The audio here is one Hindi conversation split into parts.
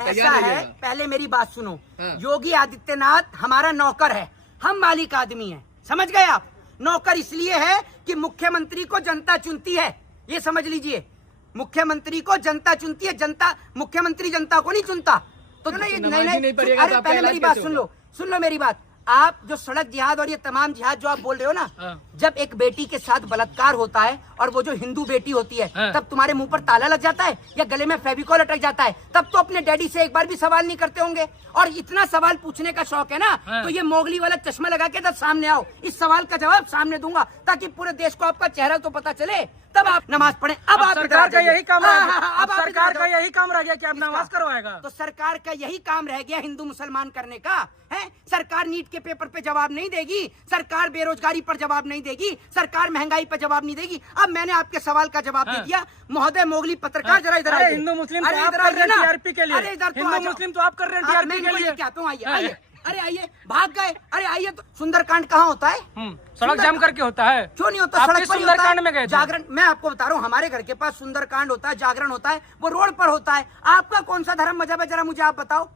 ऐसा है, पहले मेरी बात सुनो। योगी आदित्यनाथ हमारा नौकर है, हम मालिक आदमी हैं, समझ गए आप। नौकर इसलिए है कि मुख्यमंत्री को जनता चुनती है, ये समझ लीजिए। मुख्यमंत्री को जनता चुनती है, जनता मुख्यमंत्री जनता को नहीं चुनता। तो नहीं, अरे पहले मेरी बात सुन लो मेरी बात। आप जो सड़क जिहाद और ये तमाम जिहाद जो आप बोल रहे हो ना, जब एक बेटी के साथ बलात्कार होता है और वो जो हिंदू बेटी होती है, तब तुम्हारे मुंह पर ताला लग जाता है या गले में फेविकॉल अटक जाता है? तब तो अपने डैडी से एक बार भी सवाल नहीं करते होंगे। और इतना सवाल पूछने का शौक है ना, तो ये मोगली वाला चश्मा लगा के तब सामने आओ, इस सवाल का जवाब सामने दूंगा, ताकि पूरे देश को आपका चेहरा तो पता चले, तब आप नमाज पढ़ें। अब आप सरकार का यही काम अब सरकार का यही काम रह गया कि आप नमाज करवाएगा। तो सरकार का यही काम रह गया हिंदू मुसलमान करने का है। सरकार नीट के पेपर पे जवाब नहीं देगी, सरकार बेरोजगारी पर जवाब नहीं देगी, सरकार महंगाई पर जवाब नहीं देगी। अब मैंने आपके सवाल का जवाब दे दिया। महोदय मोगली पत्रकार, जरा इधर आइए। हिंदू मुस्लिम तो आप कर रहे हैं टीआरपी के लिए, हिंदू मुस्लिम तो आप कर रहे हैं टीआरपी के लिए। क्या तुम आइए, अरे आइए, भाग गए। अरे आइए, तो सुंदरकांड कहाँ होता है? सड़क जाम करके होता है। क्यों नहीं होता? सड़क पर सुंदरकांड में गए जागरण। मैं आपको बता रहा हूँ, हमारे घर के पास सुंदरकांड होता है, जागरण होता है, वो रोड पर होता है। आपका कौन सा धर्म मजहब है, जरा मुझे आप बताओ।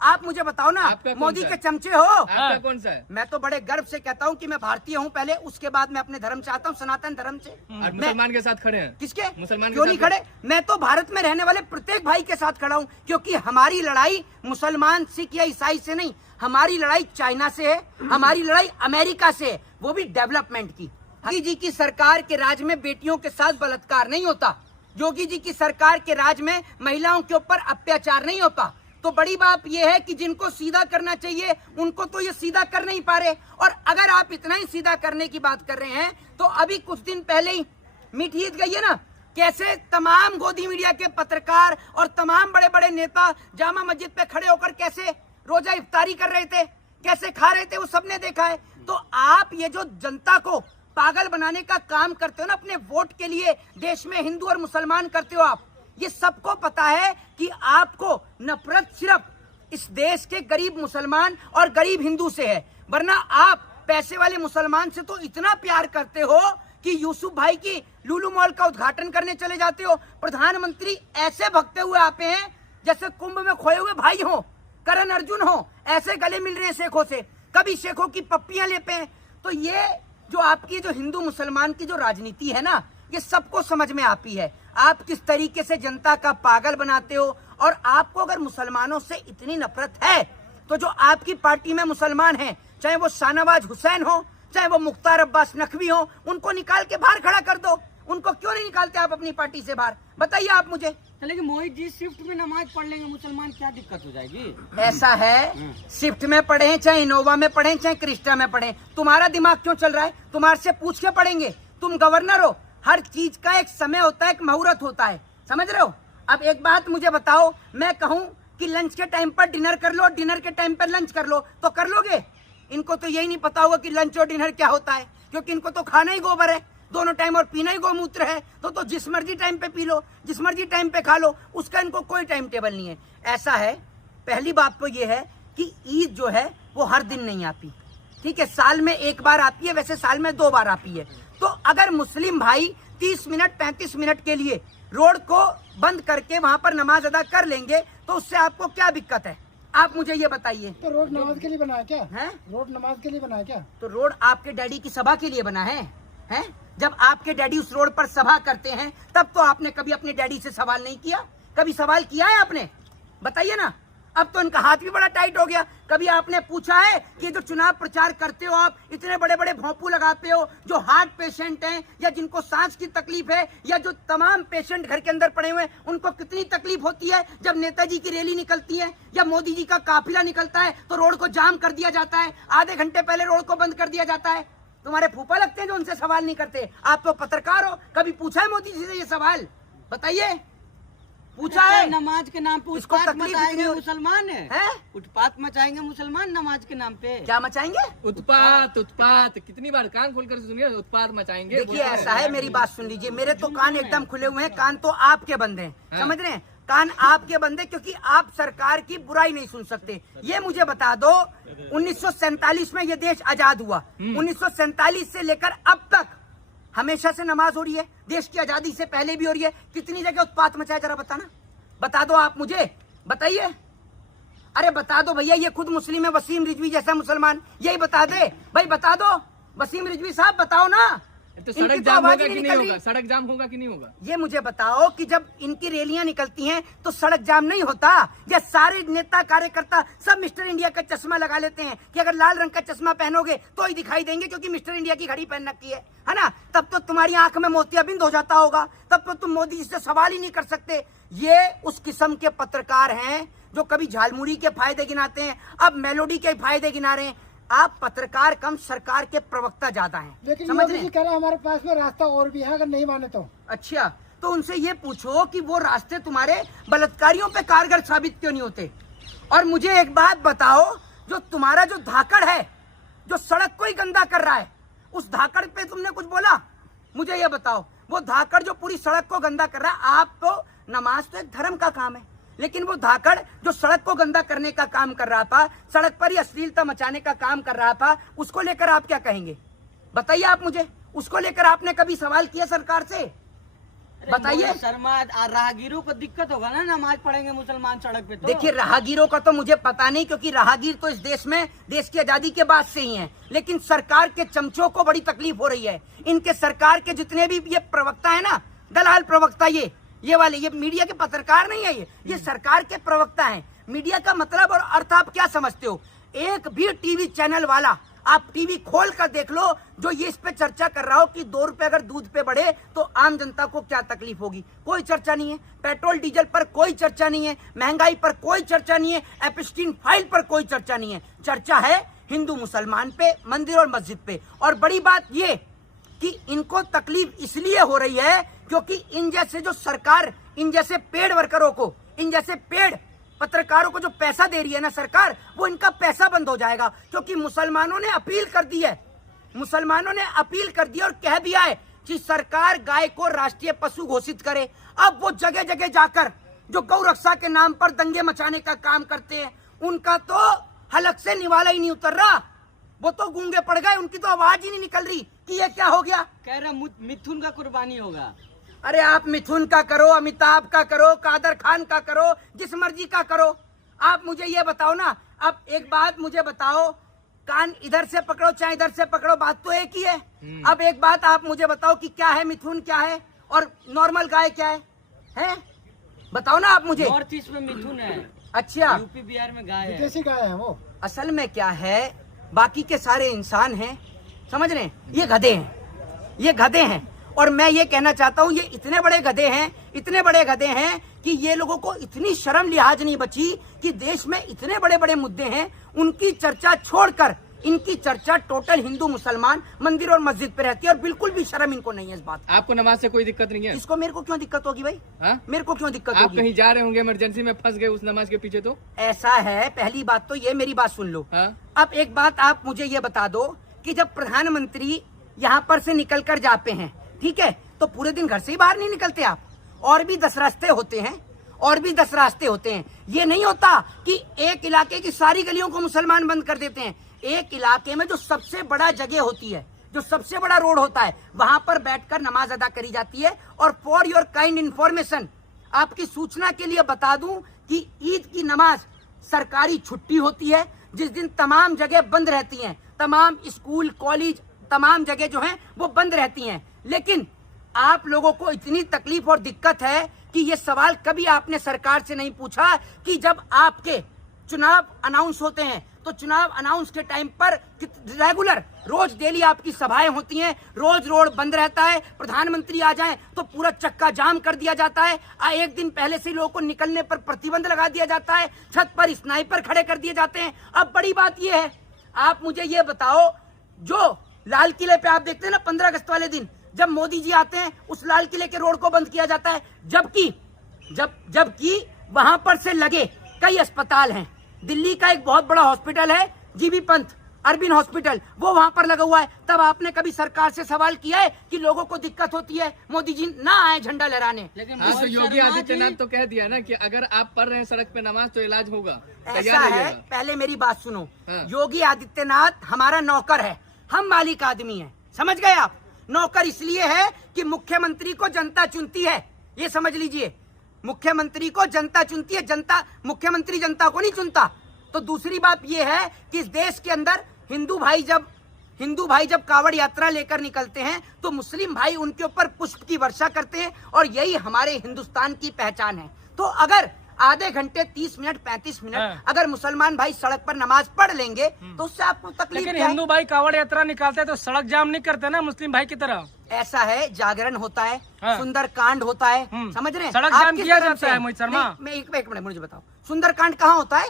आप मुझे बताओ ना, मोदी के चमचे हो। आपका कौन सा है? मैं तो बड़े गर्व से कहता हूँ कि मैं भारतीय हूँ पहले, उसके बाद मैं अपने धर्म से आता हूँ, सनातन धर्म से। और मुसलमान के साथ खड़े हैं? किसके? मुसलमान। क्यों नहीं खड़े? मैं तो भारत में रहने वाले प्रत्येक भाई के साथ खड़ा हूँ, क्योंकि हमारी लड़ाई मुसलमान, सिख या ईसाई से नहीं, हमारी लड़ाई चाइना से है, हमारी लड़ाई अमेरिका से है, वो भी डेवलपमेंट की। योगी जी की सरकार के राज में बेटियों के साथ बलात्कार नहीं होता, योगी जी की सरकार के राज में महिलाओं के ऊपर अत्याचार नहीं होता। तो बड़ी बात यह है कि जिनको सीधा करना चाहिए उनको तो ये सीधा कर नहीं पा रहे। और अगर आप इतना ही सीधा करने की बात कर रहे हैं, तो अभी कुछ दिन पहले ही मीठी ईद गई है ना, कैसे तमाम गोदी मीडिया के पत्रकार और तमाम बड़े बड़े नेता जामा मस्जिद पे खड़े होकर कैसे रोजा इफ्तारी कर रहे थे, कैसे खा रहे थे, वो सबने देखा है। तो आप ये जो जनता को पागल बनाने का काम करते हो ना, अपने वोट के लिए देश में हिंदू और मुसलमान करते हो आप, ये सबको पता है कि आपको नफरत सिर्फ इस देश के गरीब मुसलमान और गरीब हिंदू से है। वरना आप पैसे वाले मुसलमान से तो इतना प्यार करते हो कि यूसुफ भाई की लुलु मॉल का उद्घाटन करने चले जाते हो। प्रधानमंत्री ऐसे भगते हुए आते हैं जैसे कुंभ में खोए हुए भाई हो, करण अर्जुन हो, ऐसे गले मिल रहे हैं शेखों से, कभी शेखों की पप्पियां लेते हैं। तो ये जो आपकी जो हिंदू मुसलमान की जो राजनीति है ना, ये सबको समझ में आती है। आप किस तरीके से जनता का पागल बनाते हो। और आपको अगर मुसलमानों से इतनी नफरत है, तो जो आपकी पार्टी में मुसलमान हैं, चाहे वो शाहनवाज हुसैन हो, चाहे वो मुख्तार अब्बास नकवी हो, उनको निकाल के बाहर खड़ा कर दो। उनको क्यों नहीं निकालते आप अपनी पार्टी से बाहर, बताइए आप मुझे। लेकिन मोहित जी शिफ्ट में नमाज पढ़ लेंगे मुसलमान, क्या दिक्कत हो जाएगी? ऐसा है, शिफ्ट में पढ़े, चाहे इनोवा में पढ़े, चाहे क्रिस्टा में पढ़े, तुम्हारा दिमाग क्यों चल रहा है? तुम्हारे से पूछ के पढ़ेंगे। तुम गवर्नर हो, हर चीज का एक समय होता है, एक मुहूर्त होता है, समझ रहे हो? अब एक बात मुझे बताओ, मैं कहूं कि लंच के टाइम पर डिनर कर लो, डिनर के टाइम पर लंच कर लो, तो कर लोगे? इनको तो यही नहीं पता होगा कि लंच और डिनर क्या होता है, क्योंकि इनको तो खाना ही गोबर है, दोनों टाइम, और पीना ही गोमूत्र है। तो जिस मर्जी टाइम पे पी लो, जिस मर्जी टाइम पे खा लो, उसका इनको कोई टाइम टेबल नहीं है। ऐसा है, पहली बात तो ये है कि ईद जो है वो हर दिन नहीं आती, ठीक है, साल में एक बार आती है, वैसे साल में 2 बार आती है। तो अगर मुस्लिम भाई 30 मिनट 35 मिनट के लिए रोड को बंद करके वहां पर नमाज अदा कर लेंगे, तो उससे आपको क्या दिक्कत है? आप मुझे ये बताइए। तो रोड नमाज के लिए बना है क्या? है रोड नमाज के लिए बना है क्या? तो रोड आपके डैडी की सभा के लिए बना है? जब आपके डैडी उस रोड पर सभा करते हैं, तब तो आपने कभी अपने डैडी से सवाल नहीं किया? कभी सवाल किया है आपने? बताइए ना। अब तो इनका हाथ भी बड़ा टाइट हो गया। कभी आपने पूछा है कि जो चुनाव प्रचार करते हो आप, इतने बड़े बड़े भोंपू लगाते हो, जो हार्ट पेशेंट हैं या जिनको सांस की तकलीफ है, या जो तमाम पेशेंट घर के अंदर पड़े हुए हैं, उनको कितनी तकलीफ होती है जब नेताजी की रैली निकलती है या मोदी जी का काफिला निकलता है, तो रोड को जाम कर दिया जाता है, आधे घंटे पहले रोड को बंद कर दिया जाता है। तुम्हारे फूफा लगते हैं जो उनसे सवाल नहीं करते। आप तो पत्रकार हो, कभी पूछा है मोदी जी से ये सवाल? बताइए, पूछा है? नमाज के नाम पे उत्पात मचाएंगे मुसलमान है? उत्पात मचाएंगे मुसलमान नमाज के नाम पे। क्या मचाएंगे? उत्पात। उत्पात कितनी बार कान खोलकर सुनिए, उत्पात मचाएंगे। देखिए ऐसा है, मेरी बात सुन लीजिए, मेरे तो कान एकदम खुले हुए हैं, कान तो आपके बंद हैं, समझ रहे हैं? कान आपके बंदे, क्योंकि आप सरकार की बुराई नहीं सुन सकते। ये मुझे बता दो, 1947 में ये देश आजाद हुआ, 1947 से लेकर अब तक हमेशा से नमाज हो रही है, देश की आजादी से पहले भी हो रही है। कितनी जगह उत्पात मचाया, जरा बताना, बता दो आप मुझे। बताइए, अरे बता दो भैया, ये खुद मुस्लिम है, वसीम रिजवी जैसा मुसलमान, यही बता दे भाई, बता दो वसीम रिजवी साहब, बताओ ना। तो सड़क जाम होगा कि नहीं होगा? सड़क जाम होगा कि नहीं होगा? ये मुझे बताओ कि जब इनकी रैलियां निकलती हैं तो सड़क जाम नहीं होता? या सारे नेता कार्यकर्ता सब मिस्टर इंडिया का चश्मा लगा लेते हैं कि अगर लाल रंग का चश्मा पहनोगे तो ही दिखाई देंगे क्योंकि मिस्टर इंडिया की घड़ी पहन रखी है ना? तब तो तुम्हारी आंख में मोतियाबिंद हो जाता होगा, तब तो तुम मोदी जी से सवाल ही नहीं कर सकते। ये उस किस्म के पत्रकार हैं जो कभी झालमुड़ी के फायदे गिनाते हैं, अब मेलोडी के फायदे गिना रहे हैं। आप पत्रकार कम, सरकार के प्रवक्ता ज्यादा हैं। लेकिन समझ योगी जी कह रहे हैं हमारे पास में रास्ता और भी है, अगर नहीं माने तो। अच्छा, तो उनसे ये पूछो कि वो रास्ते तुम्हारे बलात्कारियों पे कारगर साबित क्यों नहीं होते? और मुझे एक बात बताओ, जो तुम्हारा जो धाकड़ है, जो सड़क को ही गंदा कर रहा है, उस धाकड़ पे तुमने कुछ बोला? मुझे ये बताओ, वो धाकड़ जो पूरी सड़क को गंदा कर रहा है, आप तो नमाज तो एक धर्म का काम है, लेकिन वो धाकड़ जो सड़क को गंदा करने का काम कर रहा था, सड़क पर ही अश्लीलता मचाने का काम कर रहा था, उसको लेकर आप क्या कहेंगे? बताइए आप मुझे, उसको लेकर आपने कभी सवाल किया सरकार से? बताइए। शर्मा, राहगीरों को दिक्कत होगा ना, नमाज पढ़ेंगे मुसलमान सड़क पे तो। देखिए, राहगीरों का तो मुझे पता नहीं, क्योंकि राहगीर तो इस देश में देश की आजादी के बाद से ही हैं, लेकिन सरकार के चमचों को बड़ी तकलीफ हो रही है। इनके सरकार के जितने भी ये प्रवक्ता है ना, दलाल प्रवक्ता, ये वाले, ये मीडिया के पत्रकार नहीं है, ये सरकार के प्रवक्ता हैं। मीडिया का मतलब और अर्थ आप क्या समझते हो? एक भी टीवी चैनल वाला, आप टीवी खोल कर देख लो, जो ये इस पे चर्चा कर रहा हो कि 2 रुपए अगर दूध पे बढ़े तो आम जनता को क्या तकलीफ होगी, कोई चर्चा नहीं है। पेट्रोल डीजल पर कोई चर्चा नहीं है, महंगाई पर कोई चर्चा नहीं है, एपस्टीन फाइल पर कोई चर्चा नहीं है। चर्चा है हिंदू मुसलमान पे, मंदिर और मस्जिद पे। और बड़ी बात ये कि इनको तकलीफ इसलिए हो रही है क्योंकि इन जैसे जो सरकार, इन जैसे पेड वर्करों को, इन जैसे पेड पत्रकारों को जो पैसा दे रही है ना सरकार, वो इनका पैसा बंद हो जाएगा। क्योंकि मुसलमानों ने अपील कर दी है, मुसलमानों ने अपील कर दी और कह दिया है कि सरकार गाय को राष्ट्रीय पशु घोषित करे। अब वो जगह जगह जाकर जो गौ रक्षा के नाम पर दंगे मचाने का काम करते हैं, उनका तो हलक से निवाला ही नहीं उतर रहा, वो तो गूंगे पड़ गए, उनकी तो आवाज ही नहीं निकल रही कि ये क्या हो गया। कह रहा मिथुन का कुर्बानी होगा। अरे आप मिथुन का करो, अमिताभ का करो, कादर खान का करो, जिस मर्जी का करो। आप मुझे ये बताओ ना, अब एक बात मुझे बताओ, कान इधर से पकड़ो चाहे इधर से पकड़ो, बात तो एक ही है। अब एक बात आप मुझे बताओ कि क्या है मिथुन, क्या है और नॉर्मल गाय क्या है? बताओ ना आप मुझे। नॉर्थ ईस्ट में मिथुन है, अच्छा, यूपी बिहार में गाय है। कैसी गाय है वो? असल में क्या है, बाकी के सारे इंसान हैं, समझ रहे हैं, ये गधे हैं, ये गधे हैं। और मैं ये कहना चाहता हूँ, ये इतने बड़े गधे हैं, इतने बड़े गधे हैं कि ये लोगों को इतनी शर्म लिहाज नहीं बची कि देश में इतने बड़े बड़े मुद्दे हैं, उनकी चर्चा छोड़कर इनकी चर्चा टोटल हिंदू मुसलमान, मंदिर और मस्जिद पे रहती है और बिल्कुल भी शर्म इनको नहीं है इस बात। आपको नमाज से कोई दिक्कत नहीं है? इसको मेरे को क्यों दिक्कत होगी भाई? हा? मेरे को क्यों दिक्कत आप होगी? कहीं जा रहे होंगे, इमरजेंसी में फंस गए उस नमाज के पीछे तो? ऐसा है, पहली बात तो ये, मेरी बात सुन लो। हा? अब एक बात आप मुझे ये बता दो कि जब प्रधानमंत्री यहाँ पर से निकल कर जाते हैं, ठीक है, तो पूरे दिन घर से ही बाहर नहीं निकलते आप, और भी 10 रास्ते होते हैं, और भी 10 रास्ते होते हैं। ये नहीं होता कि एक इलाके की सारी गलियों को मुसलमान बंद कर देते हैं। एक इलाके में जो सबसे बड़ा जगह होती है, जो सबसे बड़ा रोड होता है, वहां पर बैठकर नमाज अदा करी जाती है। और फॉर योर काइंड इंफॉर्मेशन, आपकी सूचना के लिए बता दूं कि ईद की नमाज सरकारी छुट्टी होती है, जिस दिन तमाम जगह बंद रहती हैं, तमाम स्कूल कॉलेज तमाम जगह जो हैं वो बंद रहती हैं। लेकिन आप लोगों को इतनी तकलीफ और दिक्कत है कि ये सवाल कभी आपने सरकार से नहीं पूछा कि जब आपके चुनाव अनाउंस होते हैं तो चुनाव अनाउंस के टाइम पर रेगुलर रोज डेली आपकी सभाएं होती हैं, रोज रोड बंद रहता है, प्रधानमंत्री आ जाएं तो पूरा चक्का जाम कर दिया जाता है, एक दिन पहले से लोगों को निकलने पर प्रतिबंध लगा दिया जाता है, छत पर स्नाइपर खड़े कर दिए जाते हैं। अब बड़ी बात यह है, आप मुझे ये बताओ, जो लाल किले पे आप देखते हैं ना 15 अगस्त वाले दिन जब मोदी जी आते हैं, उस लाल किले के रोड को बंद किया जाता है, जबकि वहां पर से लगे कई अस्पताल हैं। दिल्ली का एक बहुत बड़ा हॉस्पिटल है, जीबी पंत अरबिन हॉस्पिटल, वो वहां पर लगा हुआ है। तब आपने कभी सरकार से सवाल किया है कि लोगों को दिक्कत होती है, मोदी जी ना आए झंडा लहराने? लेकिन हाँ, तो योगी आदित्यनाथ तो कह दिया ना कि अगर आप पढ़ रहे हैं सड़क पे नमाज तो इलाज होगा। ऐसा है, पहले मेरी बात सुनो। हाँ। योगी आदित्यनाथ हमारा नौकर है, हम मालिक आदमी हैं, समझ गए आप? नौकर इसलिए है कि मुख्यमंत्री को जनता चुनती है, ये समझ लीजिए। मुख्यमंत्री को जनता चुनती है, जनता मुख्यमंत्री जनता को नहीं चुनता। तो दूसरी बात यह है कि इस देश के अंदर हिंदू भाई जब कावड़ यात्रा लेकर निकलते हैं तो मुस्लिम भाई उनके ऊपर पुष्प की वर्षा करते हैं, और यही हमारे हिंदुस्तान की पहचान है। तो अगर आधे घंटे 30 मिनट 35 मिनट अगर मुसलमान भाई सड़क पर नमाज पढ़ लेंगे तो उससे आपको तकलीफ लेकिन क्या है? हिंदू भाई कावड़ यात्रा निकालते हैं तो सड़क जाम नहीं करते ना मुस्लिम भाई की तरह। ऐसा है, जागरण होता है, सुंदर कांड होता है, समझ रहे हैं? सड़क आप जाम किस किया तरफ जाता से है मोहित शर्मा? मैं एक मिनट मुझे बताओ, सुंदर कांड कहाँ होता है?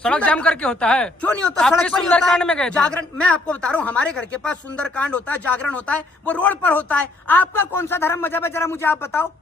सड़क जाम करके होता है। क्यों नहीं होता? आप सड़क किस पर ही सुंदर होता है। कांड में गए थे? जागरण, मैं आपको बता रहा हूँ, हमारे घर के पास सुंदर कांड होता है, जागरण होता है, वो रोड पर होता है। आपका कौन सा धर्म मजहब है, जरा मुझे आप बताओ,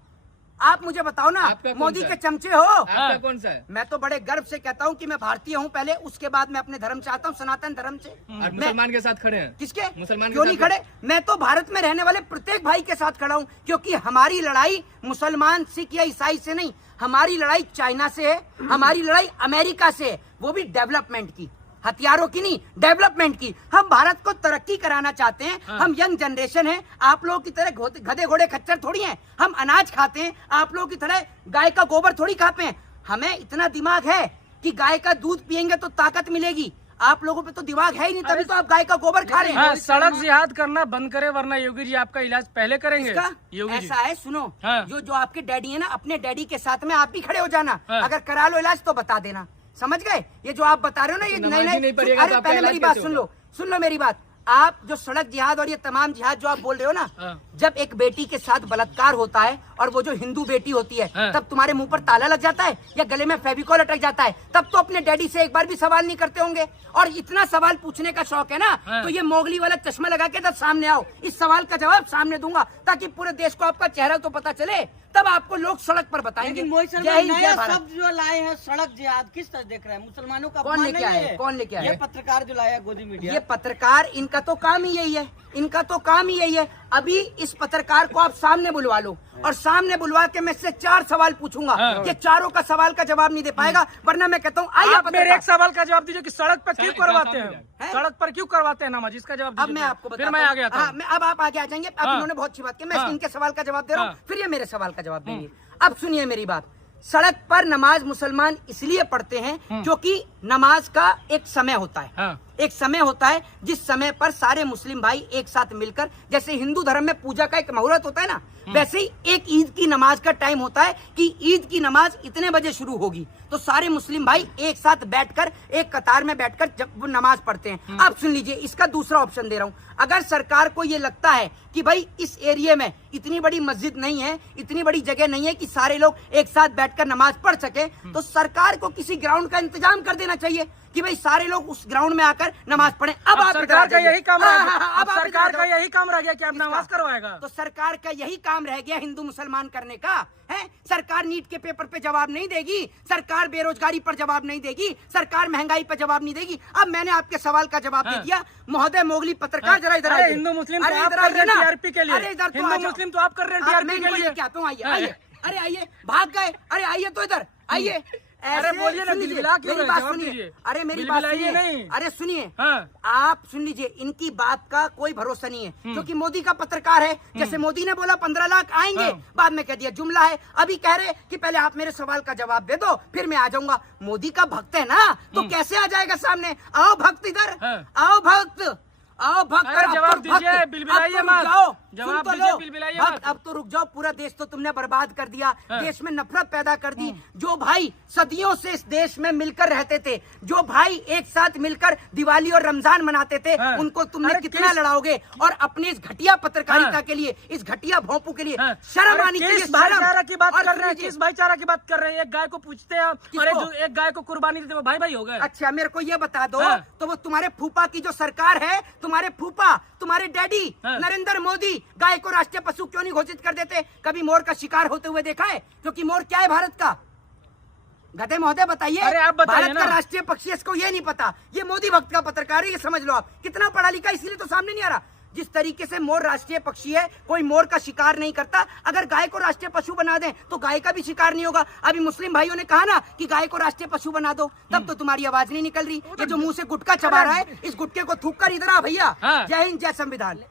आप मुझे बताओ ना। आपका कौन मोदी सा के है? चमचे हो। आपका कौन सा है? मैं तो बड़े गर्व से कहता हूँ कि मैं भारतीय हूँ पहले, उसके बाद मैं अपने धर्म से आता हूँ, सनातन धर्म से। और मैं- मुसलमान के साथ खड़े हैं? किसके? मुसलमान के क्यों साथ नहीं खड़े? मैं तो भारत में रहने वाले प्रत्येक भाई के साथ खड़ा हूँ, क्योंकि हमारी लड़ाई मुसलमान सिख या ईसाई से नहीं, हमारी लड़ाई चाइना से है, हमारी लड़ाई अमेरिका से है, वो भी डेवलपमेंट की, हथियारों की नहीं, डेवलपमेंट की। हम भारत को तरक्की कराना चाहते हैं। हम यंग जनरेशन हैं, आप लोगों की तरह गधे घोड़े खच्चर थोड़ी हैं। हम अनाज खाते हैं, आप लोगों की तरह गाय का गोबर थोड़ी खाते हैं। हमें इतना दिमाग है कि गाय का दूध पियेंगे तो ताकत मिलेगी। आप लोगों पे तो दिमाग है ही नहीं, तभी तो आप गाय का गोबर खा रहे हैं। हाँ, सड़क जिहाद करना बंद करे वरना योगी जी आपका इलाज पहले करेंगे। इसका योगी जी ऐसा है, सुनो, हाँ। जो आपके डैडी है ना, अपने डैडी के साथ में आप भी खड़े हो जाना। हाँ। अगर करा लो इलाज तो बता देना, समझ गए? ये जो आप बता रहे हो ना, ये नमाज ही नहीं पढ़िएगा अरे तो आपका पहले इलाज मेरी बात कैसे सुन लो मेरी बात। आप जो सड़क जिहाद और ये तमाम जिहाद जो आप बोल रहे हो ना, हाँ। जब एक बेटी के साथ बलात्कार होता है और वो जो हिंदू बेटी होती है, हाँ। तब तुम्हारे मुंह पर ताला लग जाता है या गले में फेविकॉल अटक जाता है? तब तो अपने डैडी से एक बार भी सवाल नहीं करते होंगे। और इतना सवाल पूछने का शौक है ना, हाँ। तो ये मोगली वाला चश्मा लगा के तब सामने आओ, इस सवाल का जवाब सामने दूंगा, ताकि पूरे देश को आपका चेहरा तो पता चले, तब आपको लोग सड़क पर बताएंगे। लेकिन मोहित शर्मा जय हिंद, जय नया भारत। शब्द जो लाए हैं सड़क जिहाद, किस तरह देख रहे हैं? मुसलमानों का कौन अपमान लेके नहीं आया है? है? कौन लेके आया ये है? पत्रकार जो लाया गोदी मीडिया, ये पत्रकार, इनका तो काम ही यही है, इनका तो काम ही यही है। अभी इस पत्रकार को आप सामने बुलवा लो और सामने बुलवा के मैं इससे 4 सवाल पूछूंगा, हाँ। ये चारों का सवाल का जवाब नहीं दे पाएगा, वरना मैं कहता हूँ आइए आप मेरे पत्रकार। एक सवाल का जवाब दीजिए कि सड़क पर क्यों सड़क करवाते कहाँ हैं? है? सड़क पर क्यों करवाते हैं नमाज, इसका जवाब अब दीजिए। मैं आपको बताता फिर मैं हूँ। आगे आता हाँ, हूँ। अब आप आगे आ जाएंगे। अब हाँ। इन्होंने बहुत अच्छी बात की, मैं हाँ। इनके सवाल का जवाब दे रहा हूँ, हाँ। फिर ये मेरे सवाल का जवाब देंगे। अब सुनिए मेरी बात। सड़क पर नमाज मुसलमान इसलिए पढ़ते हैं क्योंकि नमाज का एक समय होता है। हाँ। एक समय होता है जिस समय पर सारे मुस्लिम भाई एक साथ मिलकर, जैसे हिंदू धर्म में पूजा का एक मुहूर्त होता है ना, वैसे ही एक ईद की नमाज का टाइम होता है कि ईद की नमाज इतने बजे शुरू होगी, तो सारे मुस्लिम भाई एक साथ बैठकर, एक कतार में बैठकर जब वो नमाज पढ़ते हैं। अब सुन लीजिए, इसका दूसरा ऑप्शन दे रहा हूं। अगर सरकार को ये लगता है कि भाई इस एरिया में इतनी बड़ी मस्जिद नहीं है, इतनी बड़ी जगह नहीं है कि सारे लोग एक साथ बैठकर नमाज पढ़ सके, तो सरकार को किसी ग्राउंड का इंतजाम कर देना चाहिए कि भाई सारे लोग उस ग्राउंड में आकर नमाज पढ़ें। अब आप सरकार का यही काम रह गया। अब अब आप सरकार इधर का आ जाओ। यही काम रह गया कि आप किसका? नमाज करवाएगा। तो सरकार का यही काम रह गया हिंदू मुसलमान करने का है। सरकार नीट के पेपर पे जवाब नहीं देगी, सरकार बेरोजगारी पर जवाब नहीं देगी, सरकार महंगाई पर जवाब नहीं देगी। अब मैंने आपके सवाल का जवाब दे दिया। महोदय मोगली पत्रकार, जरा इधर अरे आइए। हिंदू मुस्लिम अरे तो आप इधर कर रहे आइए हैं ना। टीआरपी के लिए। अरे इधर तो हिंदू आ जाओ। मुस्लिम तो आप कर रहे हैं मैं टीआरपी इनको के लिए। लेके आता हूँ, आइए हाँ। आइए। अरे आइए, भाग गए। अरे आइए तो इधर आइए। अरे ऐसे बोलिए ना, सुन लीजिए, बिलबिला क्यों मेरी रहे? बात जवाब सुनिए। दीजिए। अरे मेरी बात बिलबिलाइए सुनिए। नहीं। अरे सुनिए, हाँ। आप सुन लीजिए, इनकी बात का कोई भरोसा नहीं है, क्योंकि मोदी का पत्रकार है। जैसे मोदी ने बोला 15 लाख आएंगे, हाँ। बाद में कह दिया जुमला है। अभी कह रहे कि पहले आप मेरे सवाल का जवाब दे दो, फिर मैं आ जाऊंगा। मोदी का भक्त है ना, तो कैसे आ जाएगा सामने? आओ भक्त इधर, हाँ। आओ भक्त, आओ भक्त। अरे अब तो जवाब भक्त, दीजिए, अब तो बिलबिलाइए रुक मत। जाओ, जवाब सुन तो दीजिए, लो। बिलबिलाइए भक्त, मत। अब तो रुक जाओ। पूरा देश तो तुमने बर्बाद कर दिया, हाँ। देश में नफरत पैदा कर दी। जो भाई सदियों से इस देश में मिलकर रहते थे, जो भाई एक साथ मिलकर दिवाली और रमजान मनाते थे, हाँ। उनको तुमने अरे कितना किस- लड़ाओगे? और अपनी इस घटिया पत्रकारिता हाँ। के लिए, इस घटिया भोंपू के लिए हाँ। शर्म अरे आनी चाहिए। किस भाईचारा की बात और कर रहे हैं? सुनिए, किस भाईचारा की बात कर रहे हैं? एक गाय को पूछते हैं और एक गाय को कुर्बानी देते, वो भाई भाई हो गए। अच्छा मेरे को ये बता दो, हाँ। तो वो तुम्हारे फूफा की जो सरकार है, तुम्हारे फूफा, तुम्हारे डैडी हाँ। नरेंद्र मोदी गाय को राष्ट्रीय पशु क्यों नहीं घोषित कर देते? कभी मोर का शिकार होते हुए देखा है? क्योंकि मोर क्या है भारत का? गधे महोदय बताइए। अरे आप बताइए भारत का ना। राष्ट्रीय पक्षी है, इसको ये नहीं पता। ये मोदी भक्त का पत्रकार है, ये समझ लो आप। कितना पढ़ा लिखा, इसीलिए तो सामने नहीं आ रहा। जिस तरीके से मोर राष्ट्रीय पक्षी है, कोई मोर का शिकार नहीं करता। अगर गाय को राष्ट्रीय पशु बना दें तो गाय का भी शिकार नहीं होगा। अभी मुस्लिम भाइयों ने कहा ना कि गाय को राष्ट्रीय पशु बना दो, तब तो तुम्हारी आवाज नहीं निकल रही। ये जो मुंह से गुटखा चबा रहा है, इस गुटके को थूक कर इधर आ भैया। हाँ। जय हिंद, जय संविधान।